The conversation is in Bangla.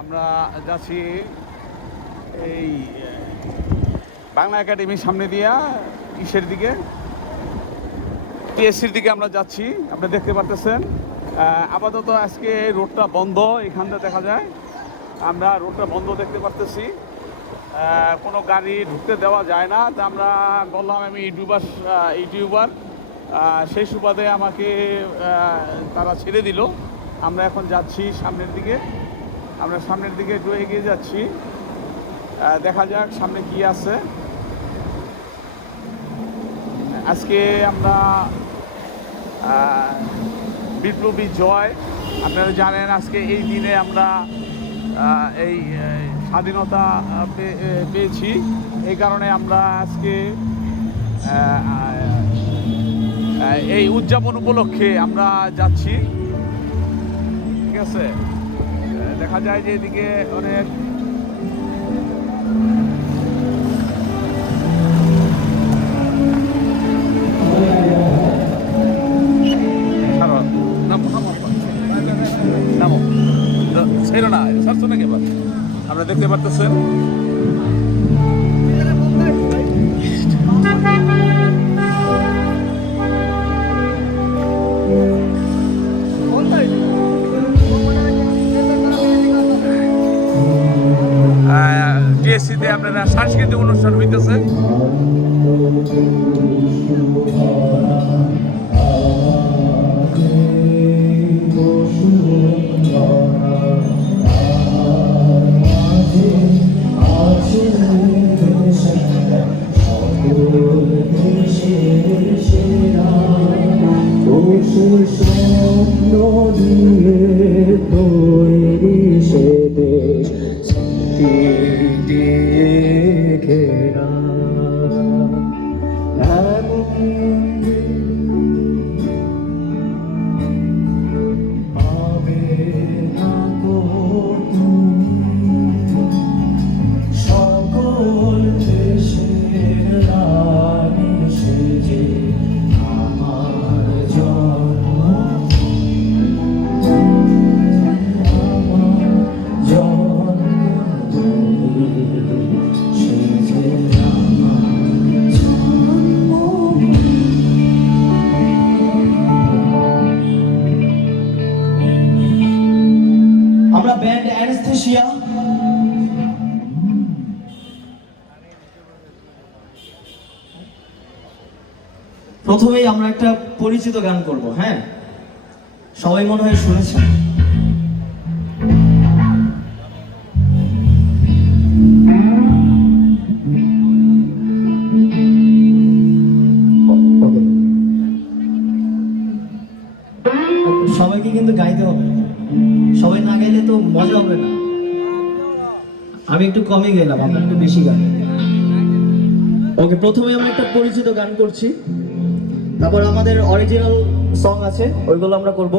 আমরা যাচ্ছি এই বাংলা একাডেমির সামনে দিয়া, ইসের দিকে। টিএসসির দিকে আমরা যাচ্ছি, আপনি দেখতে পারতেছেন। আপাতত আজকে রোডটা বন্ধ, এখানটা দেখা যায়। আমরা রোডটা বন্ধ দেখতে পারতেছি। কোনো গাড়ি ঢুকতে দেওয়া যায় না, তা আমরা বললাম আমি ইউটিউবার ইউটিউবার। সেই সুবাদে আমাকে তারা ছেড়ে দিল। আমরা এখন যাচ্ছি সামনের দিকে। আমরা সামনের দিকে একটু এগিয়ে যাচ্ছি। দেখা যাক সামনে কি আছে। আজকে আমরা বিপ্লবী জয়। আপনারা জানেন আজকে এই দিনে আমরা এই স্বাধীনতা পেয়েছি। এই কারণে আমরা আজকে এই উদযাপন উপলক্ষে আমরা যাচ্ছি। ঠিক আছে? দেখা যায় যে এদিকে অনেক আমরা দেখতে পারতেছেন? টিএসসিতে আপনারা সাংস্কৃতিক অনুষ্ঠান হইতেছে। স্বপ্ন দিয়ে তৈরি অ্যানেস্থেশিয়া প্রথমেই আমরা একটা পরিচিত গান করব হ্যাঁ? সবাই মনে হয় শুনেছেন সবাইকে কিন্তু গাইতে হবে। সবাই না গেলে তো মজা হবে না। আমি একটু কমে গেলাম আমি একটু বেশি গান ওকে প্রথমে আমি একটা পরিচিত গান করছি। তারপর আমাদের অরিজিনাল সং আছে ওইগুলো আমরা করব।